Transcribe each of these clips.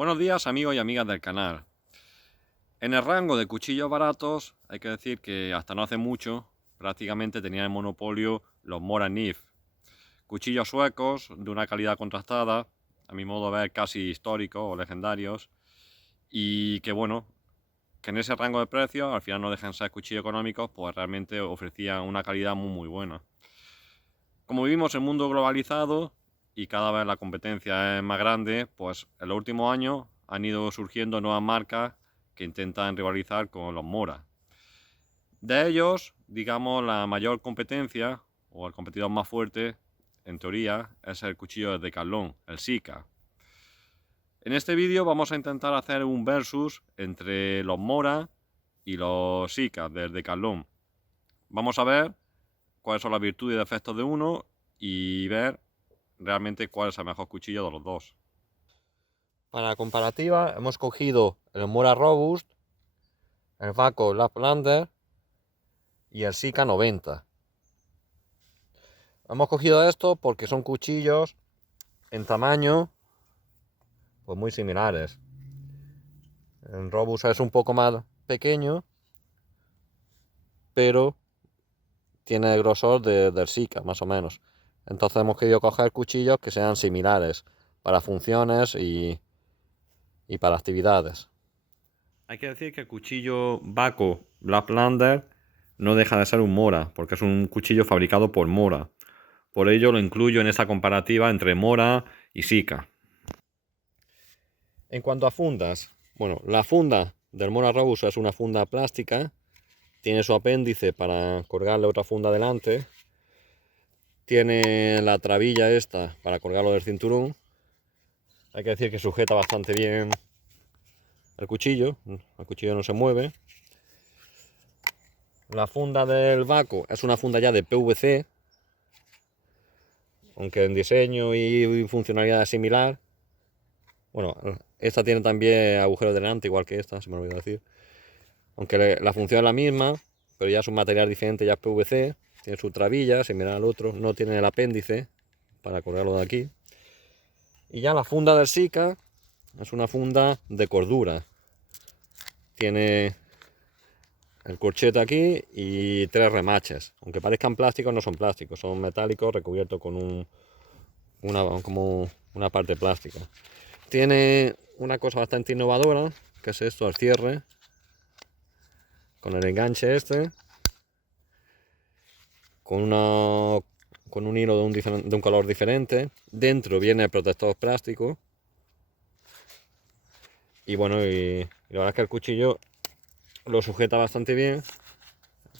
Buenos días amigos y amigas del canal. En el rango de cuchillos baratos hay que decir que hasta no hace mucho prácticamente tenían el monopolio los Mora Knife. Cuchillos suecos de una calidad contrastada, a mi modo de ver casi históricos o legendarios, y que bueno, que en ese rango de precios al final no dejan ser cuchillos económicos, pues realmente ofrecían una calidad muy buena. Como vivimos en un mundo globalizado y cada vez la competencia es más grande, pues en los últimos años han ido surgiendo nuevas marcas que intentan rivalizar con los Mora. De ellos, digamos, la mayor competencia o el competidor más fuerte, en teoría, es el cuchillo de Decathlon, el Sika. En este vídeo vamos a intentar hacer un versus entre los Mora y los Sika del Decathlon. Vamos a ver cuáles son las virtudes y defectos de uno y ver realmente cuál es el mejor cuchillo de los dos. Para la comparativa hemos cogido el Mora Robust, el Vaco Laplander y el Sika 90. Hemos cogido esto porque son cuchillos en tamaño pues muy similares. El Robust es un poco más pequeño, pero tiene el grosor del Sika, más o menos. Entonces hemos querido coger cuchillos que sean similares para funciones y para actividades. Hay que decir que el cuchillo Vaco Laplander no deja de ser un Mora, porque es un cuchillo fabricado por Mora. Por ello lo incluyo en esta comparativa entre Mora y Sika. En cuanto a fundas, bueno, la funda del Mora Robust es una funda plástica. Tiene su apéndice para colgarle otra funda delante. Tiene la trabilla esta para colgarlo del cinturón. Hay que decir que sujeta bastante bien el cuchillo no se mueve. La funda del Vaco es una funda ya de PVC, aunque en diseño y funcionalidad es similar. Bueno, esta tiene también agujeros delante, igual que esta, se me olvidó decir. Aunque la función es la misma, pero ya es un material diferente, ya es PVC. Tiene su trabilla, similar al otro. No tiene el apéndice para colgarlo de aquí. Y ya la funda del Sika es una funda de cordura. Tiene el corchete aquí y 3 remaches. Aunque parezcan plásticos, no son plásticos, son metálicos recubiertos con como una parte plástica. Tiene una cosa bastante innovadora, que es esto, el cierre, con el enganche este, con un hilo de un color diferente. Dentro viene el protector plástico. Y bueno, y la verdad es que el cuchillo lo sujeta bastante bien.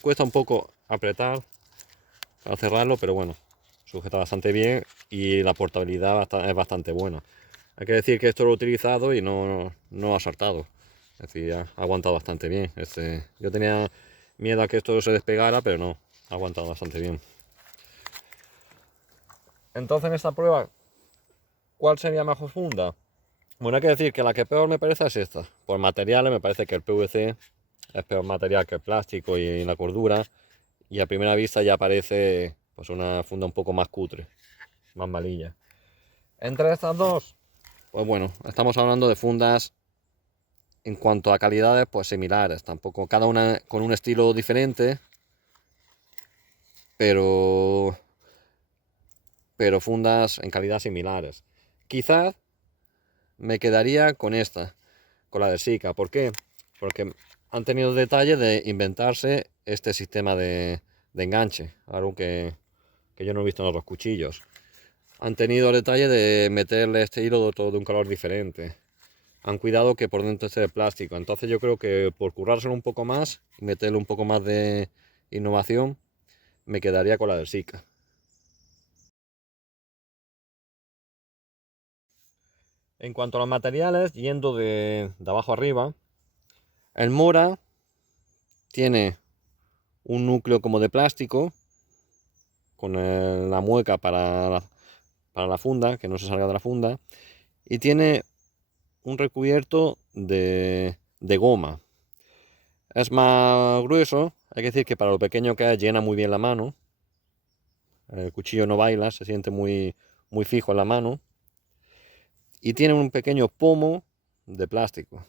Cuesta un poco apretar para cerrarlo, pero bueno, sujeta bastante bien y la portabilidad es bastante buena. Hay que decir que esto lo he utilizado y no ha saltado. Es decir, ha aguantado bastante bien. Yo tenía miedo a que esto se despegara, pero no, ha aguantado bastante bien. Entonces en esta prueba, ¿cuál sería mejor funda? Bueno, hay que decir que la que peor me parece es esta. Por materiales me parece que el PVC es peor material que el plástico y la cordura. Y a primera vista ya parece pues una funda un poco más cutre, más malilla. Entre estas dos, pues bueno, estamos hablando de fundas en cuanto a calidades pues similares. Tampoco cada una con un estilo diferente, pero fundas en calidad similares. Quizás me quedaría con esta, con la de Sika. ¿Por qué? Porque han tenido el detalle de inventarse este sistema de enganche, algo que yo no he visto en otros cuchillos. Han tenido el detalle de meterle este hilo de un color diferente. Han cuidado que por dentro esté de plástico. Entonces yo creo que por currárselo un poco más y meterle un poco más de innovación, me quedaría con la del Sika. En cuanto a los materiales, yendo de abajo arriba, el Mora tiene un núcleo como de plástico, con la mueca para la funda, que no se salga de la funda, y tiene un recubierto de goma. Es más grueso, hay que decir que para lo pequeño que es llena muy bien la mano. El cuchillo no baila, se siente muy fijo en la mano. Y tiene un pequeño pomo de plástico.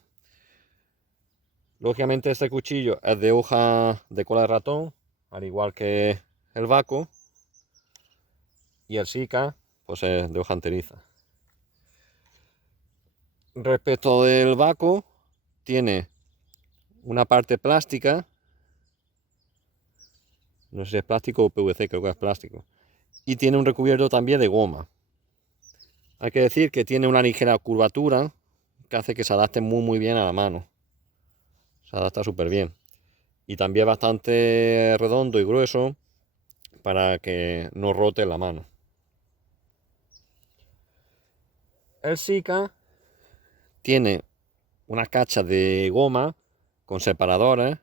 Lógicamente este cuchillo es de hoja de cola de ratón, al igual que el Bahco, y el Sika pues es de hoja enteriza. Respecto del Bahco, tiene una parte plástica, no sé si es plástico o PVC, creo que es plástico, y tiene un recubierto también de goma. Hay que decir que tiene una ligera curvatura que hace que se adapte muy bien a la mano. Se adapta súper bien. Y también bastante redondo y grueso para que no rote la mano. El Sika tiene una cacha de goma con separadores.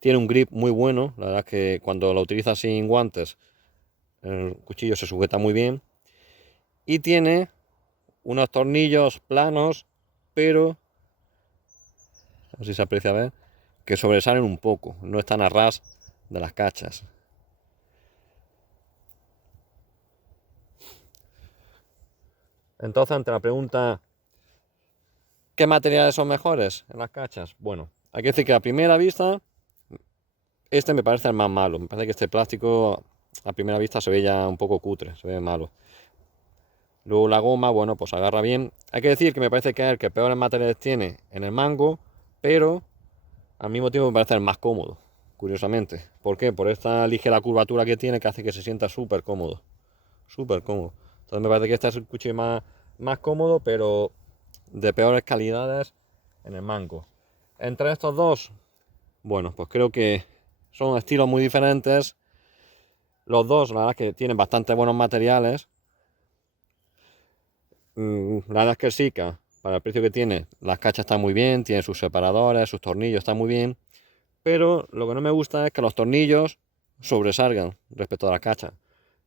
Tiene un grip muy bueno. La verdad es que cuando lo utilizas sin guantes, el cuchillo se sujeta muy bien. Y tiene unos tornillos planos, pero, a ver si se aprecia a ver, que sobresalen un poco. No están a ras de las cachas. Entonces, ante la pregunta, ¿qué materiales son mejores en las cachas? Bueno, hay que decir que a primera vista, este me parece el más malo. Me parece que este plástico a primera vista se ve ya un poco cutre, se ve malo. Luego la goma, bueno, pues agarra bien. Hay que decir que me parece que es el que peores materiales tiene en el mango, pero al mismo tiempo me parece el más cómodo, curiosamente. ¿Por qué? Por esta ligera curvatura que tiene que hace que se sienta súper cómodo. Súper cómodo. Entonces me parece que este es el cuchillo más cómodo, pero de peores calidades en el mango. Entre estos dos, bueno, pues creo que son estilos muy diferentes. Los dos, la verdad es que tienen bastante buenos materiales. La verdad es que el Sika, para el precio que tiene, las cachas están muy bien, tiene sus separadores, sus tornillos están muy bien. Pero lo que no me gusta es que los tornillos sobresalgan respecto a la cacha.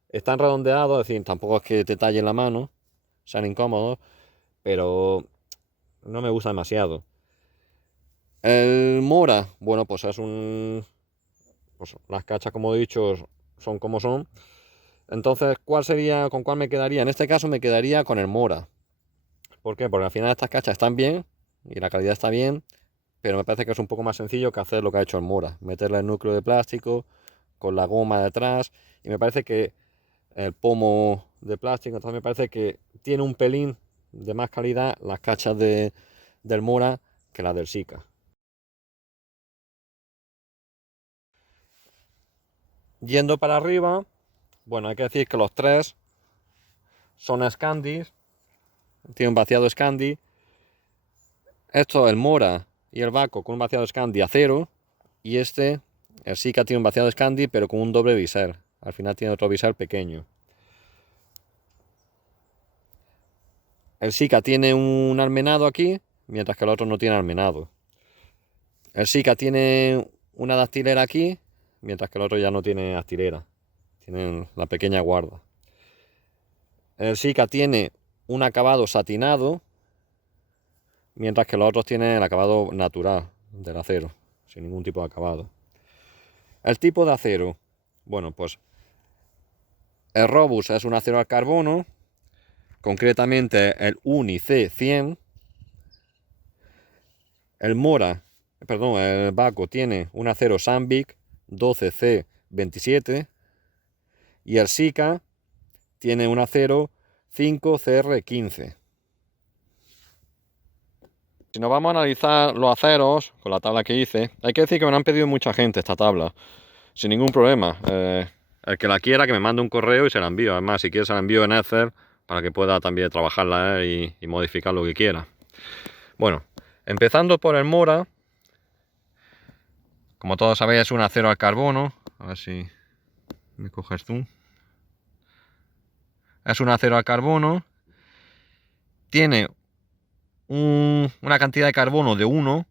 Están redondeados, es decir, tampoco es que te tallen la mano, sean incómodos, pero no me gusta demasiado. El Mora, bueno, pues es un... Pues las cachas, como he dicho, son como son. Entonces, ¿con cuál me quedaría? En este caso me quedaría con el Mora. ¿Por qué? Porque al final estas cachas están bien y la calidad está bien, pero me parece que es un poco más sencillo que hacer lo que ha hecho el Mora. Meterle el núcleo de plástico con la goma detrás, y me parece que el pomo de plástico, entonces me parece que tiene un pelín de más calidad las cachas del Mora que las del Sika. Yendo para arriba, bueno, hay que decir que los tres son Scandis, tienen un vaciado Scandi. Esto, el Mora y el Bahco con un vaciado Scandi a cero, y este, el Sika, tiene un vaciado Scandi pero con un doble bisel. Al final tiene otro bisel pequeño. El Sika tiene un almenado aquí, mientras que el otro no tiene almenado. El Sika tiene una dactilera aquí, mientras que el otro ya no tiene dactilera. Tienen la pequeña guarda. El Sika tiene un acabado satinado, mientras que los otros tienen el acabado natural del acero, sin ningún tipo de acabado. El tipo de acero, bueno, pues el Robus es un acero al carbono, concretamente el Uni C100. El Bahco tiene un acero Sandvik 12C27, y el Sika tiene un acero 5CR15. Si nos vamos a analizar los aceros con la tabla que hice, hay que decir que me la han pedido mucha gente esta tabla, sin ningún problema. El que la quiera, que me mande un correo y se la envío. Además, si quiere, se la envío en Excel para que pueda también trabajarla y modificar lo que quiera. Bueno, empezando por el Mora, como todos sabéis, es un acero al carbono. A ver si me coges tú. Es un acero al carbono. Tiene una cantidad de carbono de un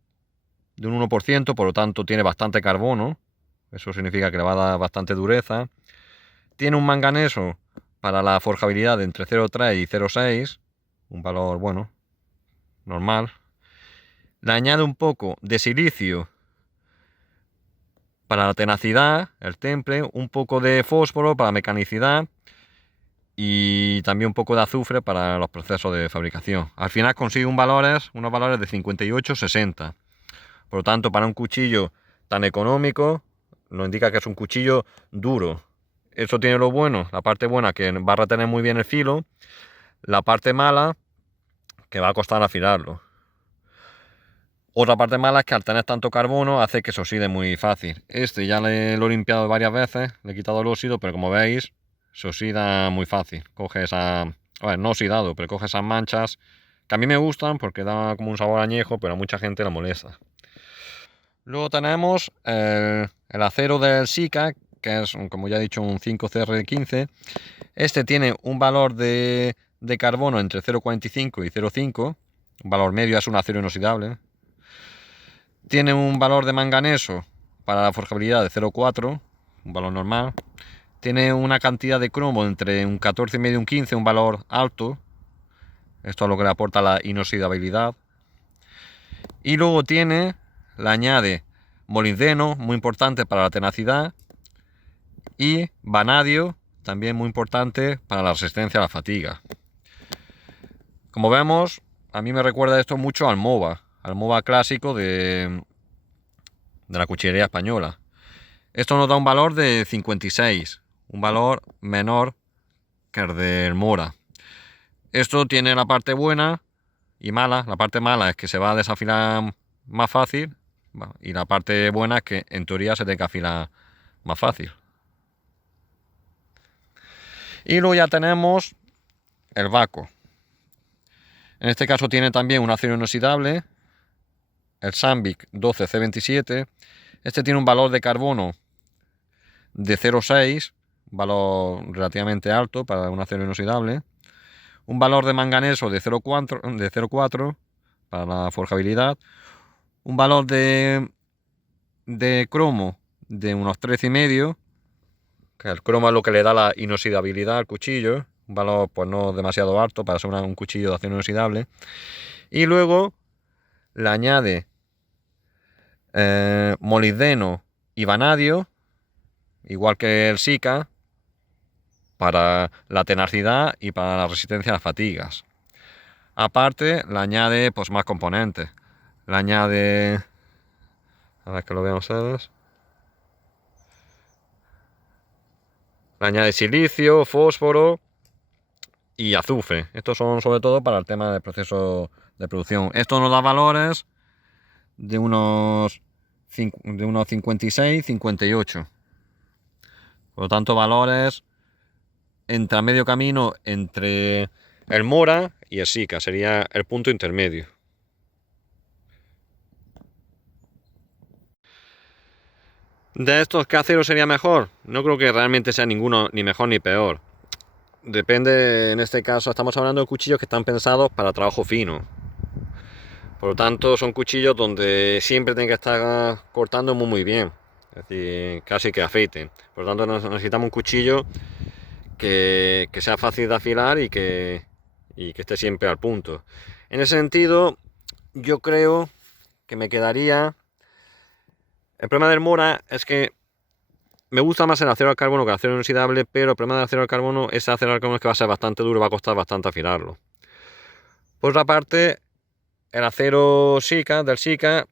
1%, por lo tanto tiene bastante carbono. Eso significa que le va a dar bastante dureza. Tiene un manganeso para la forjabilidad de entre 0,3 y 0,6, un valor, bueno, normal. Le añade un poco de silicio para la tenacidad, el temple, un poco de fósforo para la mecanicidad, y también un poco de azufre para los procesos de fabricación. Al final consigue unos valores de 58-60. Por lo tanto, para un cuchillo tan económico, nos indica que es un cuchillo duro. Eso tiene lo bueno, la parte buena, que va a retener muy bien el filo. La parte mala, que va a costar afilarlo. Otra parte mala es que al tener tanto carbono hace que se oxide muy fácil. Este ya lo he limpiado varias veces, le he quitado el óxido, pero como veis, se oxida muy fácil. Coge esa... Bueno, no oxidado, pero coge esas manchas que a mí me gustan porque da como un sabor añejo, pero a mucha gente le molesta. Luego tenemos el acero del Sika, que es, como ya he dicho, un 5CR15. Este tiene un valor de carbono entre 0,45 y 0,5. Un valor medio, es un acero inoxidable. Tiene un valor de manganeso para la forjabilidad de 0,4, un valor normal. Tiene una cantidad de cromo entre un 14,5 y un 15, un valor alto. Esto es lo que le aporta la inoxidabilidad. Y luego le añade molibdeno, muy importante para la tenacidad, y vanadio, también muy importante para la resistencia a la fatiga. Como vemos, a mí me recuerda esto mucho al MOVA clásico de la cuchillería española. Esto nos da un valor de 56, un valor menor que el del Mora. Esto tiene la parte buena y mala. La parte mala es que se va a desafilar más fácil, y la parte buena es que en teoría se tiene que afilar más fácil. Y luego ya tenemos el Waco. En este caso tiene también un acero inoxidable, el Sandvik 12C27. Este tiene un valor de carbono de 0,6, un valor relativamente alto para un acero inoxidable. Un valor de manganeso de 0,4 para la forjabilidad. Un valor de cromo de unos 13,5, que el cromo es lo que le da la inoxidabilidad al cuchillo. Un valor pues no demasiado alto para ser un cuchillo de acero inoxidable. Y luego le añade molibdeno y vanadio, igual que el Sika, para la tenacidad y para la resistencia a las fatigas. Aparte, le añade pues más componentes. Le añade... A ver que lo vean ustedes. Le añade silicio, fósforo y azufre. Estos son sobre todo para el tema del proceso de producción. Esto nos da valores de unos 56, 58. Por lo tanto, valores entre medio camino entre el Mora y el Sika. Sería el punto intermedio. De estos, ¿qué acero sería mejor? No creo que realmente sea ninguno ni mejor ni peor. Depende, en este caso estamos hablando de cuchillos que están pensados para trabajo fino. Por lo tanto, son cuchillos donde siempre tienen que estar cortando muy bien. Es decir, casi que afeiten. Por lo tanto, necesitamos un cuchillo que sea fácil de afilar y que esté siempre al punto. En ese sentido, yo creo que me quedaría... El problema del Mora es que me gusta más el acero al carbono que el acero inoxidable, pero el problema del acero al carbono, ese acero al carbono es que va a ser bastante duro y va a costar bastante afilarlo. Por otra parte, el acero del Sika,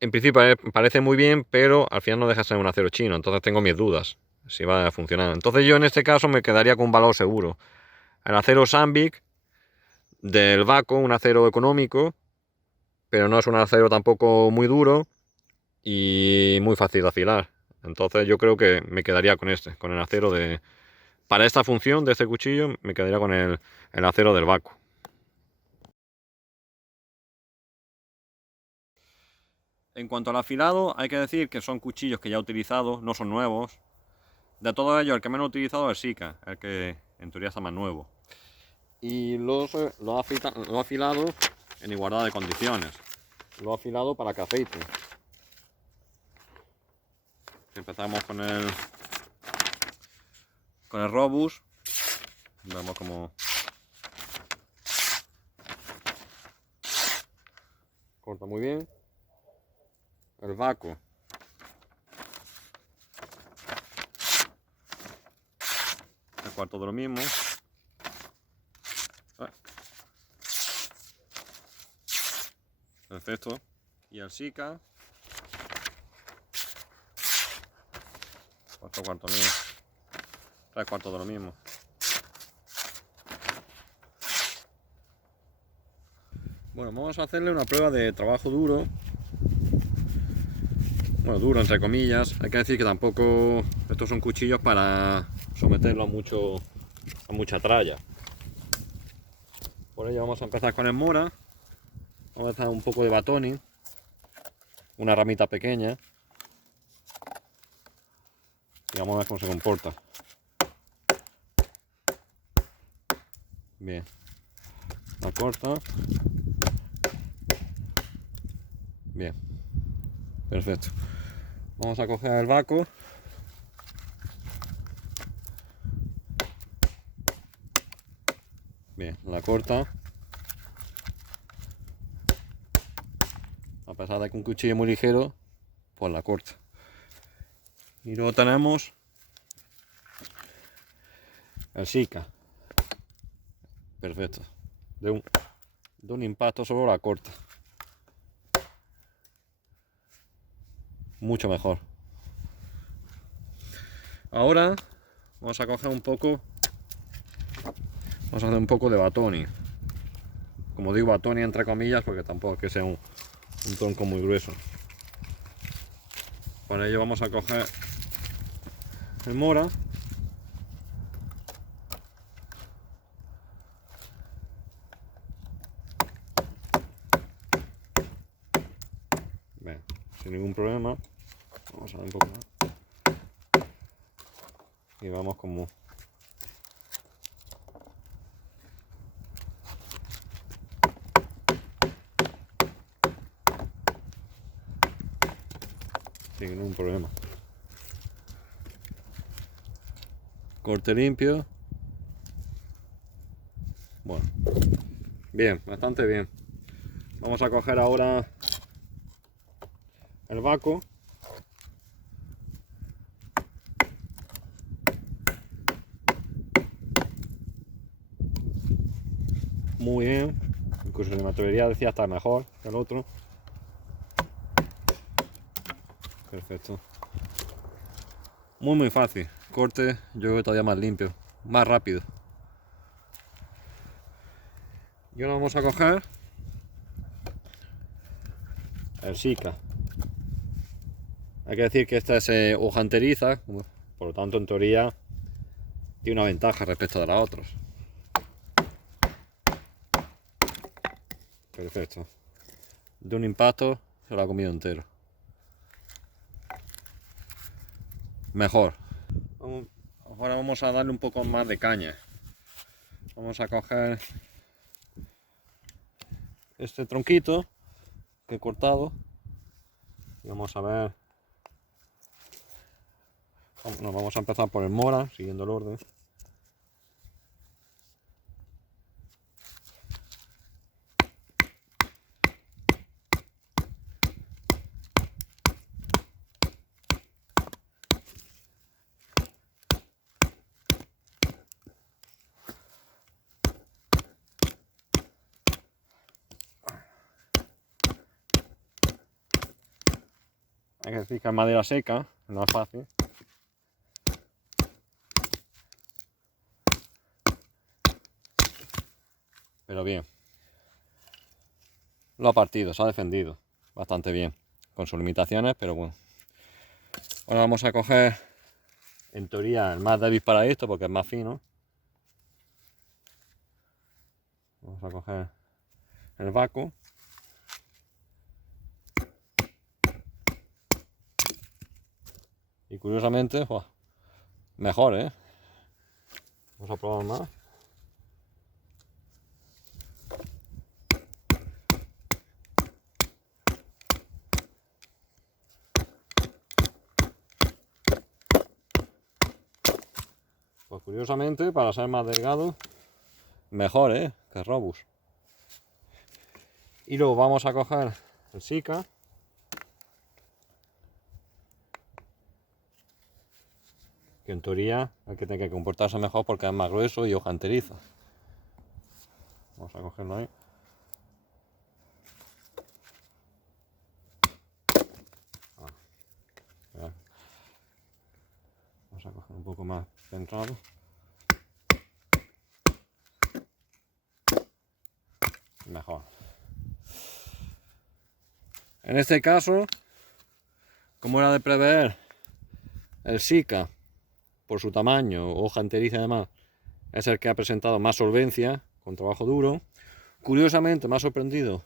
en principio parece muy bien, pero al final no deja de ser un acero chino, entonces tengo mis dudas si va a funcionar. Entonces yo en este caso me quedaría con un valor seguro. El acero Sandvik del Waco, un acero económico, pero no es un acero tampoco muy duro y muy fácil de afilar. Entonces yo creo que me quedaría con con el acero de... Para esta función de este cuchillo me quedaría con el acero del Waco. En cuanto al afilado, hay que decir que son cuchillos que ya he utilizado, no son nuevos. De todos ellos, el que menos he utilizado es el Sika, el que en teoría está más nuevo. Y lo he afilado en igualdad de condiciones. Lo he afilado para que afeite. Empezamos con el Robus. Vemos como corta muy bien. El Waco. El cuarto de lo mismo. Perfecto. Y el Sika. Cuarto mío. 3/4 de lo mismo. Bueno, vamos a hacerle una prueba de trabajo duro. Bueno, duro entre comillas. Hay que decir que tampoco estos son cuchillos para someterlo a mucha tralla. Por ello vamos a empezar con el Mora. Vamos a empezar un poco de batoning. Una ramita pequeña. Y vamos a ver cómo se comporta. Bien. La corta. Bien. Perfecto. Vamos a coger el Baco. Bien, la corta. A pesar de que un cuchillo muy ligero, pues la corta. Y luego tenemos el Sika. Perfecto. De un impacto solo la corta. Mucho mejor. Ahora vamos a coger un poco. Vamos a hacer un poco de batoning. Como digo, batoning entre comillas, porque tampoco es que sea un tronco muy grueso. Para ello vamos a coger el Mora. Bien, sin ningún problema. Vamos a dar un poco más. Y vamos como... sin ningún problema. Corte limpio. Bueno, bien, bastante bien. Vamos a coger ahora el Baco. Muy bien. Incluso me atrevería a decir hasta mejor que el otro. Perfecto. Muy fácil. Corte, yo creo que todavía más limpio, más rápido. Y ahora vamos a coger el Sika. Hay que decir que esta se hojanteriza, por lo tanto en teoría tiene una ventaja respecto de las otras. Perfecto. De un impacto se lo ha comido entero. Mejor. Ahora vamos a darle un poco más de caña. Vamos a coger este tronquito que he cortado y vamos a ver. Nos vamos a empezar por el Mora, siguiendo el orden. Hay que decir que es madera seca, no es fácil. Pero bien. Lo ha partido, se ha defendido bastante bien. Con sus limitaciones, pero bueno. Ahora vamos a coger, en teoría, el más débil para esto, porque es más fino. Vamos a coger el Baco. Y curiosamente, mejor, ¿eh? Vamos a probar más. Pues curiosamente, para ser más delgado, mejor, ¿eh? Que Robus. Y luego vamos a coger el Sika. Que en teoría hay que tener que comportarse mejor porque es más grueso y hojanteriza. Vamos a cogerlo ahí. a coger un poco más centrado. Mejor. En este caso, como era de prever, el Sika, por su tamaño, hoja enteriza y demás, es el que ha presentado más solvencia con trabajo duro. Curiosamente me ha sorprendido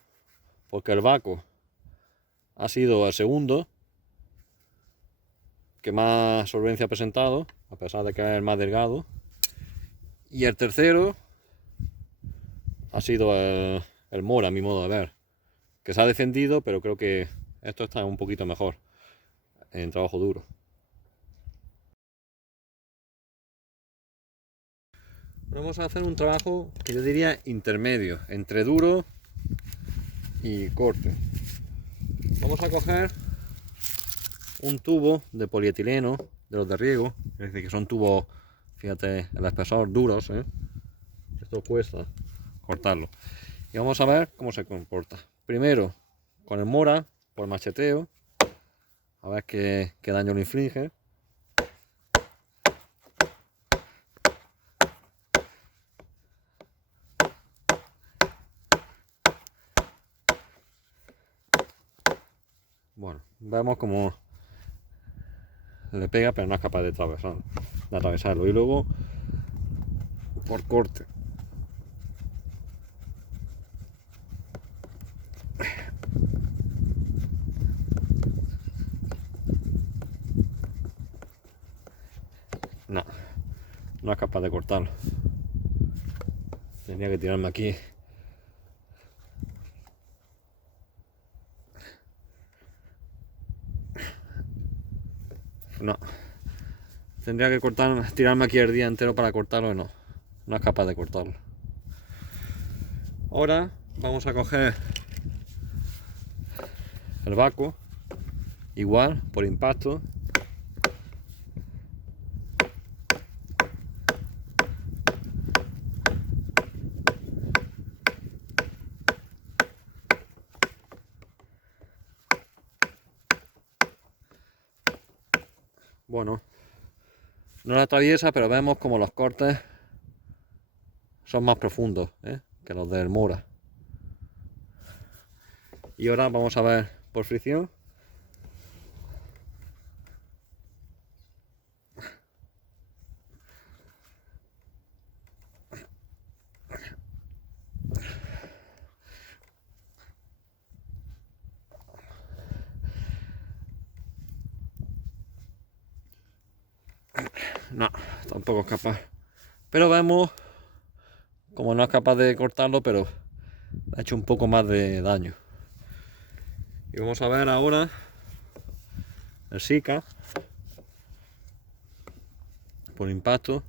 porque el Baco ha sido el segundo que más solvencia ha presentado, a pesar de que es el más delgado. Y el tercero ha sido el Mora, a mi modo de ver, que se ha defendido, pero creo que esto está un poquito mejor en trabajo duro. Vamos a hacer un trabajo que yo diría intermedio, entre duro y corte. Vamos a coger un tubo de polietileno, de los de riego, es decir, que son tubos, fíjate, el espesor duros, ¿eh? Esto cuesta cortarlo. Y vamos a ver cómo se comporta. Primero, con el Mora, por macheteo, a ver qué daño le inflige. Bueno, vemos cómo le pega, pero no es capaz de atravesarlo. Y luego, por corte. No, no es capaz de cortarlo. Tenía que tirarme aquí. No. Tendría que tirarme aquí el día entero para cortarlo y no. No es capaz de cortarlo. Ahora vamos a coger el Baco, igual, por impacto. Bueno, no la atraviesa, pero vemos como los cortes son más profundos, que los del Mora. Y ahora vamos a ver por fricción. No, tampoco es capaz. Pero vemos como no es capaz de cortarlo, pero ha hecho un poco más de daño. Y vamos a ver ahora el Sika por impacto.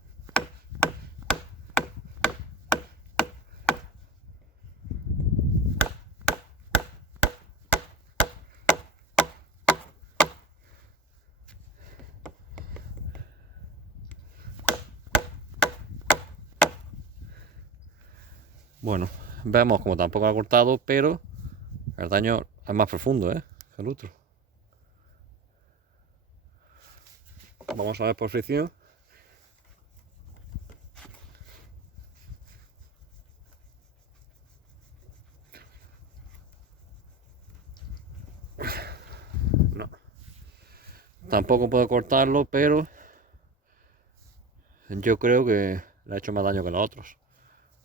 Bueno, vemos como tampoco lo ha cortado, pero el daño es más profundo, que el otro. Vamos a ver por fricción. No. Tampoco puedo cortarlo, pero yo creo que le ha hecho más daño que los otros.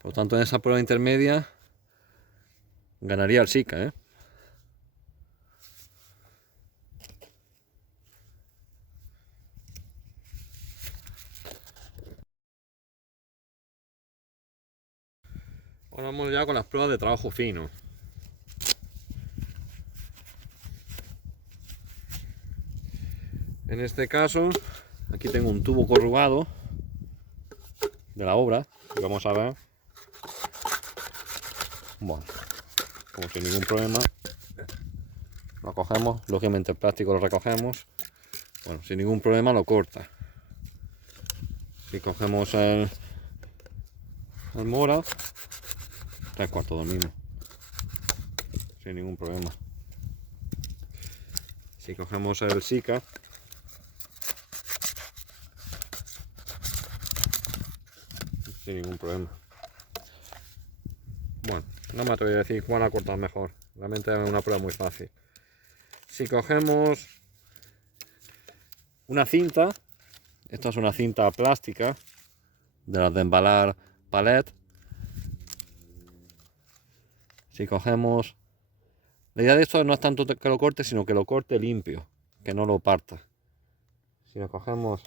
Por lo tanto, en esa prueba intermedia ganaría el Sika, Ahora vamos ya con las pruebas de trabajo fino. En este caso, aquí tengo un tubo corrugado de la obra. Y vamos a ver. Bueno, como sin ningún problema. Lo cogemos, lógicamente el plástico lo recogemos. Bueno, sin ningún problema lo corta. Si cogemos el Mora, 3/4 del mismo. Sin ningún problema. Si cogemos el Sika, sin ningún problema. Bueno, no me atrevo a decir cuál ha cortado mejor. Realmente es una prueba muy fácil. Si cogemos una cinta, esta es una cinta plástica de las de embalar palet. Si cogemos, la idea de esto no es tanto que lo corte, sino que lo corte limpio, que no lo parta. Si lo cogemos,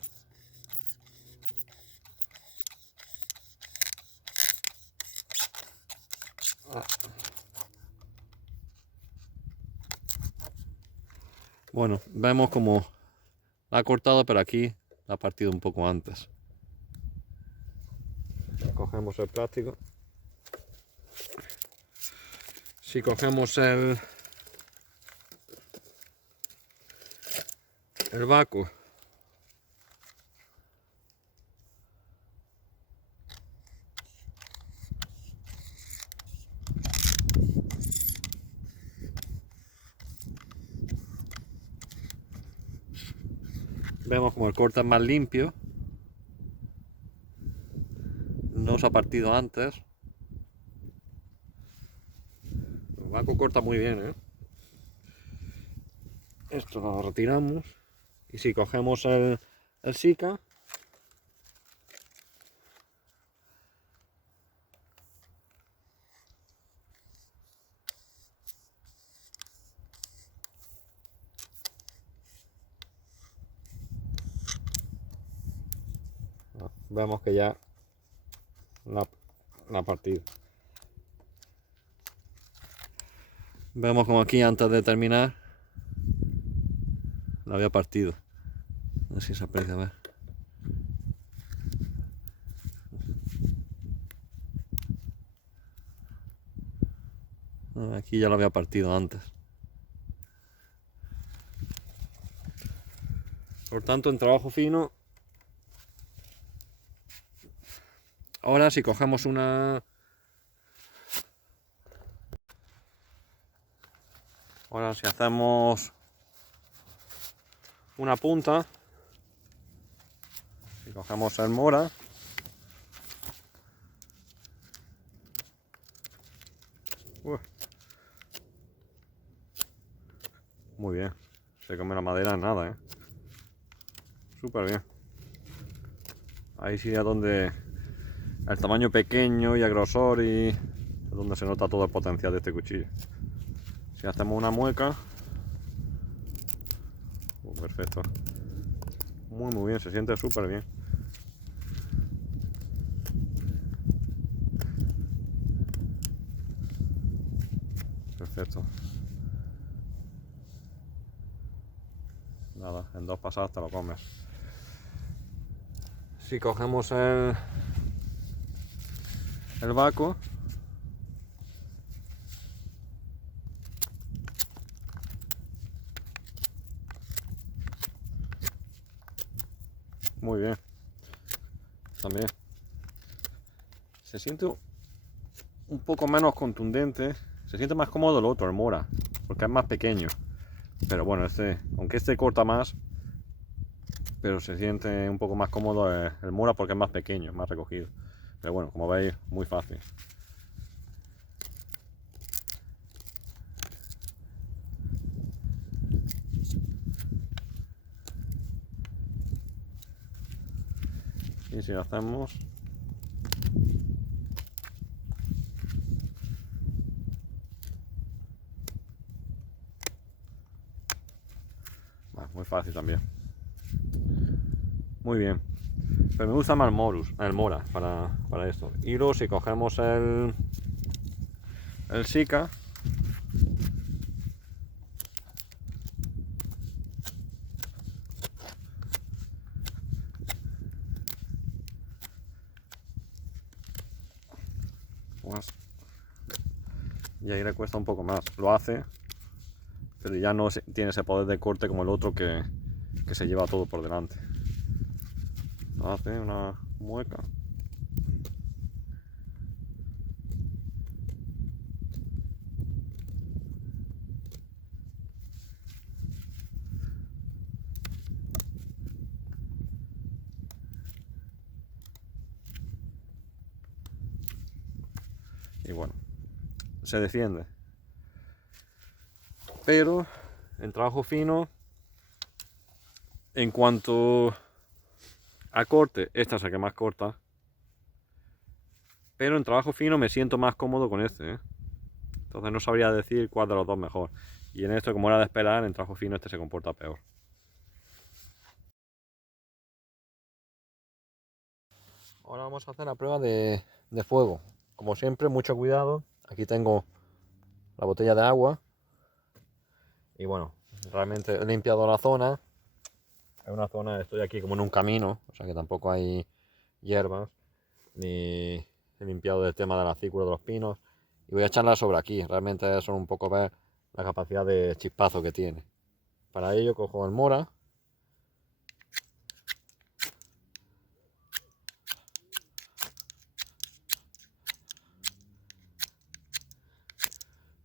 bueno, vemos como la ha cortado, pero aquí la ha partido un poco antes. Cogemos el plástico. Si cogemos el vaco, vemos como el corte es más limpio, no se ha partido antes. El vaco corta muy bien, ¿eh? Esto lo retiramos. Y si cogemos el Sika, vemos que ya la partido. Vemos como aquí antes de terminar la había partido. A ver si se aprecia, a ver. Aquí ya lo había partido antes. Por tanto, en trabajo fino. Ahora si cogemos una... Ahora si hacemos una punta, si cogemos el mora, muy bien, se come la madera en nada, súper bien. Ahí sí es donde el tamaño pequeño y el grosor y es donde se nota todo el potencial de este cuchillo. Si hacemos una mueca, perfecto, muy bien, se siente súper bien. Perfecto. Nada, en 2 pasadas te lo comes. Si cogemos el vaco, muy bien, también se siente un poco menos contundente, se siente más cómodo el otro, el mora, porque es más pequeño. Pero bueno, aunque este corta más, pero se siente un poco más cómodo el mora porque es más pequeño, más recogido. Pero bueno, como veis, muy fácil. Y si lo hacemos, muy fácil también. Muy bien. Pero me gusta más el mora para esto. Y luego si cogemos el Sika, pues, y ahí le cuesta un poco más. Lo hace, pero ya no tiene ese poder de corte como el otro que se lleva todo por delante. Hace una mueca. y bueno, se defiende. Pero en trabajo fino, en cuanto a corte, esta es la que más corta. Pero en trabajo fino me siento más cómodo con este, ¿eh? Entonces no sabría decir cuál de los dos mejor. Y en esto, como era de esperar, en trabajo fino este se comporta peor. Ahora vamos a hacer la prueba de fuego. Como siempre, mucho cuidado. Aquí tengo la botella de agua. Y bueno, realmente he limpiado la zona. Es una zona, estoy aquí como en un camino, o sea que tampoco hay hierbas. Ni he limpiado el tema de la cícula de los pinos. Y voy a echarla sobre aquí. Realmente es un poco ver la capacidad de chispazo que tiene. Para ello cojo el mora.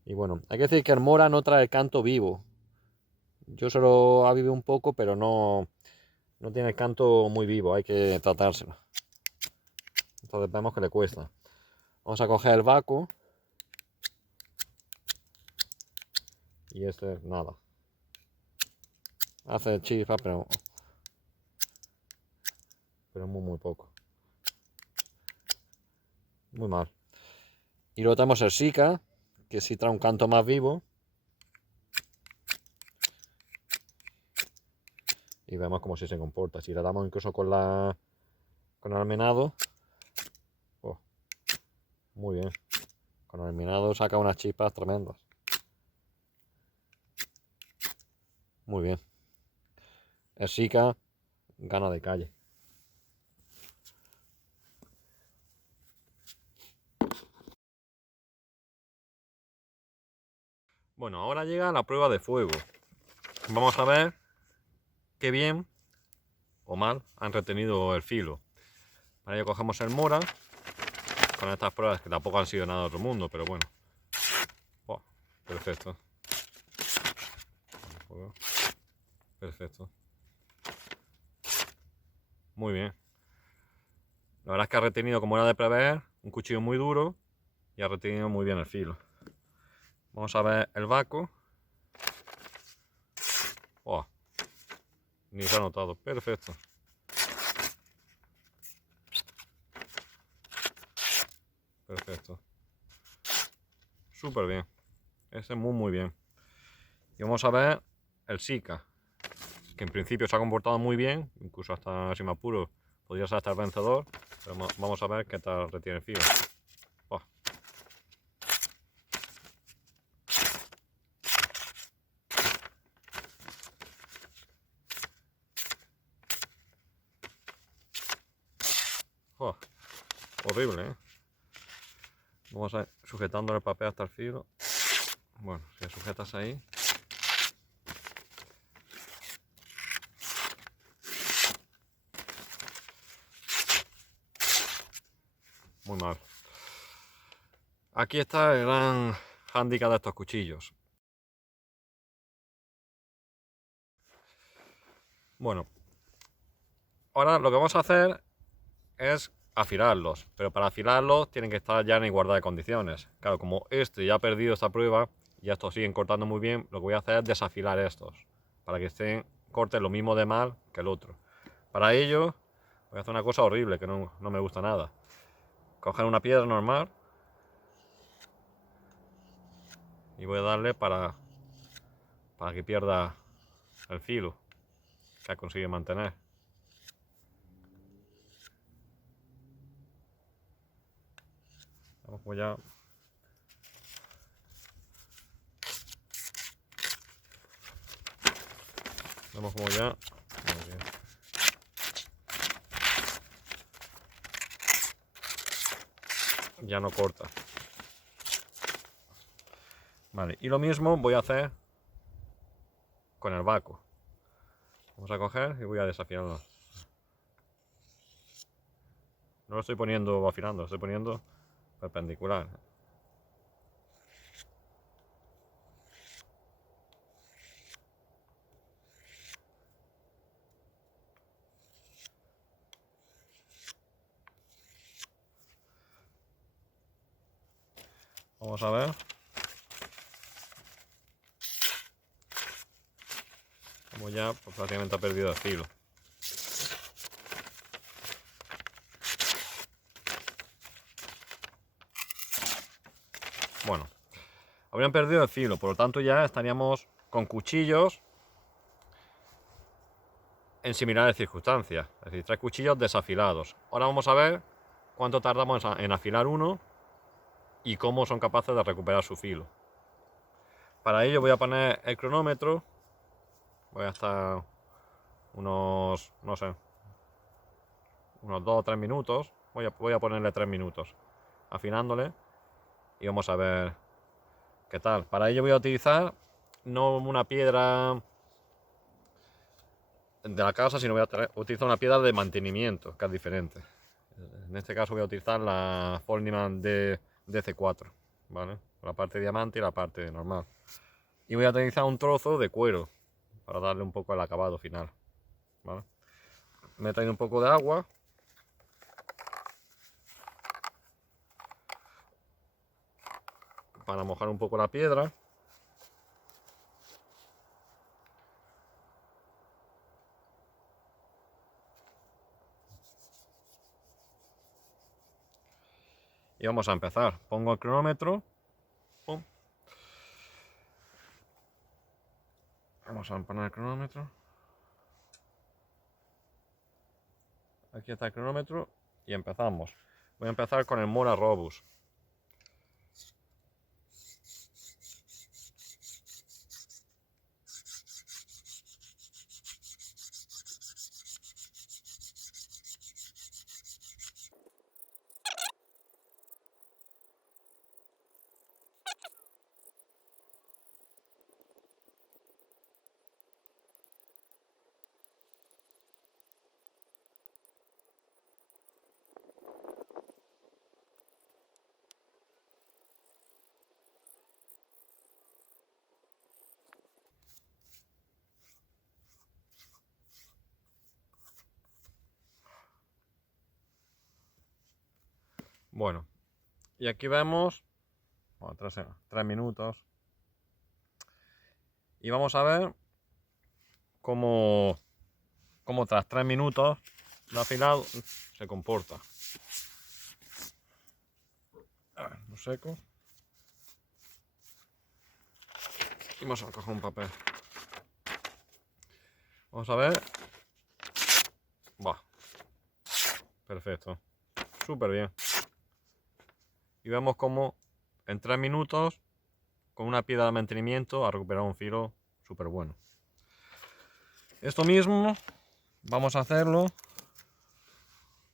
Y bueno, hay que decir que el mora no trae el canto vivo. Yo solo avivé un poco, pero no tiene el canto muy vivo, hay que tratárselo. Entonces vemos que le cuesta. Vamos a coger el vaco. Y este nada. Hace chispa, pero muy poco. Muy mal. Y luego tenemos el Sika, que sí trae un canto más vivo. Y vemos cómo si se comporta. Si le damos incluso con el almenado. Oh, muy bien. Con el almenado saca unas chispas tremendas. Muy bien. El Sika gana de calle. Bueno, ahora llega la prueba de fuego. Vamos a ver qué bien o mal han retenido el filo. Para ello cogemos el mora. Con estas pruebas que tampoco han sido nada de otro mundo, pero bueno. Oh, perfecto. Perfecto. Muy bien. La verdad es que ha retenido, como era de prever, un cuchillo muy duro y ha retenido muy bien el filo. Vamos a ver el vaco. Oh, ni se ha notado. Perfecto. Perfecto. Súper bien. Ese muy bien. Y vamos a ver el Sika, que en principio se ha comportado muy bien, incluso hasta si me apuro podría ser hasta el vencedor, pero vamos a ver qué tal retiene el filo. Oh. Oh. Horrible, ¿eh? Vamos a ir sujetando el papel hasta el filo. Bueno, si sujetas ahí. Muy mal. Aquí está el gran hándicap de estos cuchillos. Bueno, ahora lo que vamos a hacer es afilarlos, pero para afilarlos tienen que estar ya en igualdad de condiciones. Claro, como este ya ha perdido esta prueba y estos siguen cortando muy bien, lo que voy a hacer es desafilar estos, para que corten lo mismo de mal que el otro. Para ello voy a hacer una cosa horrible que no me gusta nada. Coger una piedra normal y voy a darle para que pierda el filo que ha conseguido mantener. Vamos como ya. Vemos como ya. Muy bien. Ya no corta. Vale, y lo mismo voy a hacer con el vaco. Vamos a coger y voy a desafiarlo. No lo estoy poniendo afilando, lo estoy poniendo perpendicular. Vamos a ver. Como ya pues, prácticamente ha perdido el filo. Bueno, habrían perdido el filo, por lo tanto ya estaríamos con cuchillos en similares circunstancias. Es decir, 3 cuchillos desafilados. Ahora vamos a ver cuánto tardamos en afilar uno y cómo son capaces de recuperar su filo. Para ello voy a poner el cronómetro. Voy a estar unos, no sé, unos 2 o 3 minutos. Voy a ponerle 3 minutos afinándole y vamos a ver qué tal. Para ello voy a utilizar no una piedra de la casa, sino voy a utilizar una piedra de mantenimiento, que es diferente. En este caso voy a utilizar la Forniman DC4, ¿vale? La parte diamante y la parte normal. Y voy a utilizar un trozo de cuero para darle un poco el acabado final, ¿vale? Me he traído un poco de agua. Para mojar un poco la piedra. Y vamos a empezar. Pongo el cronómetro. Pum. Vamos a poner el cronómetro. Aquí está el cronómetro y empezamos. Voy a empezar con el Mora Robus. Bueno, y aquí vemos, bueno, 3 minutos. Y vamos a ver cómo tras 3 minutos de afilado se comporta. A ver, lo seco. Y vamos a coger un papel. Vamos a ver. Va. Perfecto. Súper bien. Y vemos cómo en 3 minutos, con una piedra de mantenimiento, ha recuperado un filo súper bueno. Esto mismo vamos a hacerlo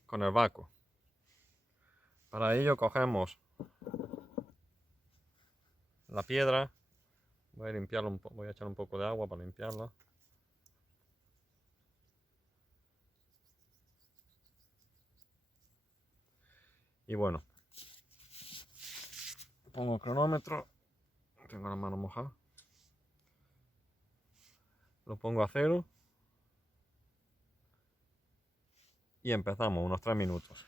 con el Baco. Para ello cogemos la piedra. Voy a limpiarlo voy a echar un poco de agua para limpiarla. Y bueno, pongo el cronómetro. Tengo la mano mojada. Lo pongo a 0. Y empezamos, unos 3 minutos.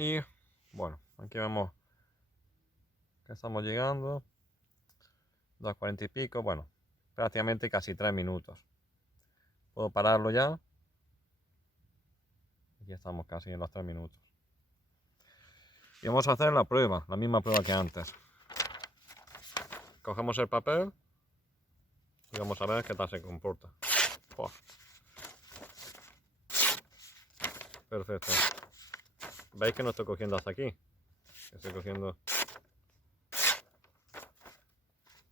Y bueno, aquí vemos que estamos llegando. 2:40 y pico, bueno, prácticamente casi 3 minutos. Puedo pararlo ya. Aquí estamos casi en los 3 minutos. Y vamos a hacer la prueba, la misma prueba que antes. Cogemos el papel y vamos a ver qué tal se comporta. ¡Oh! Perfecto. ¿Veis que no estoy cogiendo hasta aquí? Estoy cogiendo...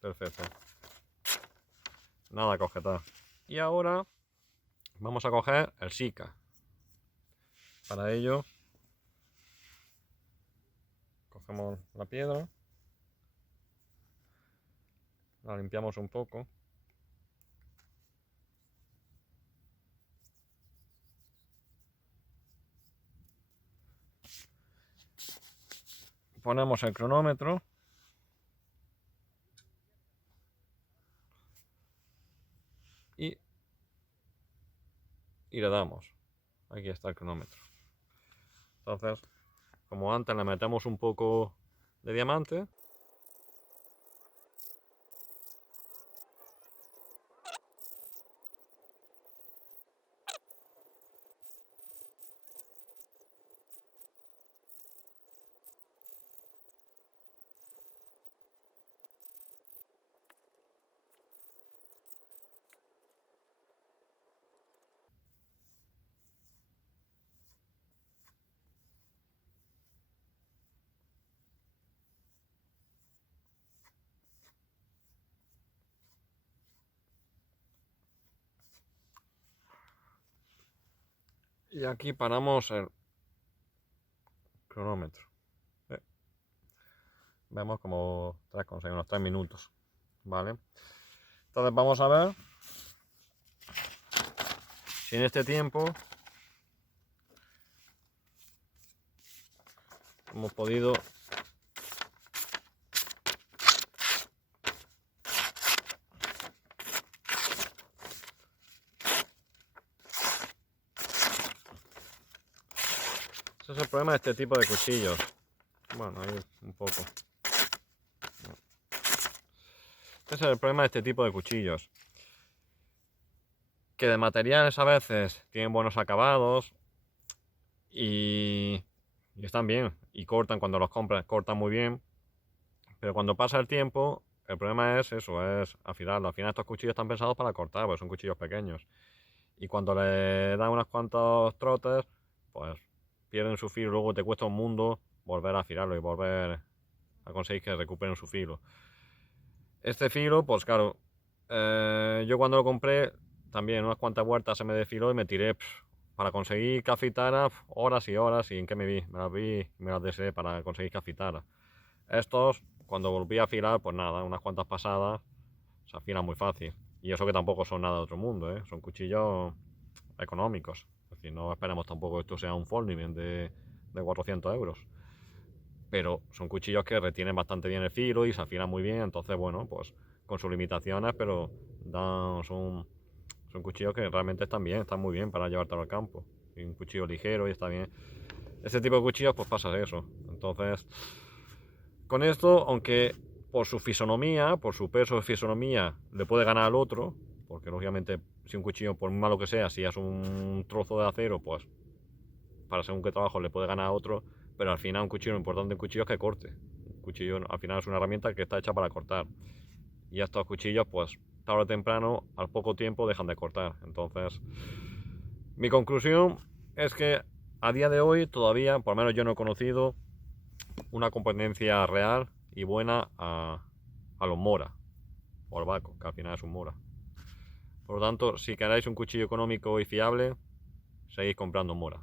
Perfecto. Nada cogetar. Y ahora vamos a coger el Sika. Para ello cogemos la piedra. La limpiamos un poco. Ponemos el cronómetro. Y le damos. Aquí está el cronómetro. Entonces, como antes le metemos un poco de diamante. Y aquí paramos el cronómetro. Vemos como 3,6, unos 3 minutos. ¿Vale? Entonces vamos a ver si en este tiempo hemos podido ese es el problema de este tipo de cuchillos. Bueno, ahí un poco. Ese es el problema de este tipo de cuchillos. Que de materiales a veces tienen buenos acabados y están bien. Y cortan cuando los compras, cortan muy bien. Pero cuando pasa el tiempo, el problema es eso, es afilarlo. Al final estos cuchillos están pensados para cortar, porque son cuchillos pequeños. Y cuando le dan unos cuantos trotes, pues pierden su filo. Luego te cuesta un mundo volver a afilarlo y volver a conseguir que recuperen su filo. Este filo, pues claro, yo cuando lo compré, también unas cuantas vueltas se me desfiló y me tiré para conseguir cafitara horas y horas. ¿Y en qué me vi? Me las deseé para conseguir cafitara. Estos, cuando volví a afilar, pues nada, unas cuantas pasadas, se afilan muy fácil. Y eso que tampoco son nada de otro mundo, ¿eh? Son cuchillos económicos. Es decir, no esperemos tampoco que esto sea un Folding de 400 euros. Pero son cuchillos que retienen bastante bien el filo y se afilan muy bien. Entonces, bueno, pues con sus limitaciones, pero son cuchillos que realmente están bien, están muy bien para llevártelo al campo. Y un cuchillo ligero y está bien. Este tipo de cuchillos, pues pasa eso. Entonces, con esto, aunque por su fisonomía, por su peso de fisonomía, le puede ganar al otro, porque lógicamente si un cuchillo, por muy malo que sea, si es un trozo de acero, pues para según qué trabajo le puede ganar a otro, pero al final un cuchillo, lo importante de un cuchillo es que corte. Un cuchillo al final es una herramienta que está hecha para cortar. Y estos cuchillos, pues tarde o temprano, al poco tiempo, dejan de cortar. Entonces, mi conclusión es que a día de hoy todavía, por lo menos yo no he conocido una competencia real y buena a los Mora o al Baco, que al final es un Mora. Por lo tanto, si queréis un cuchillo económico y fiable, seguís comprando Mora.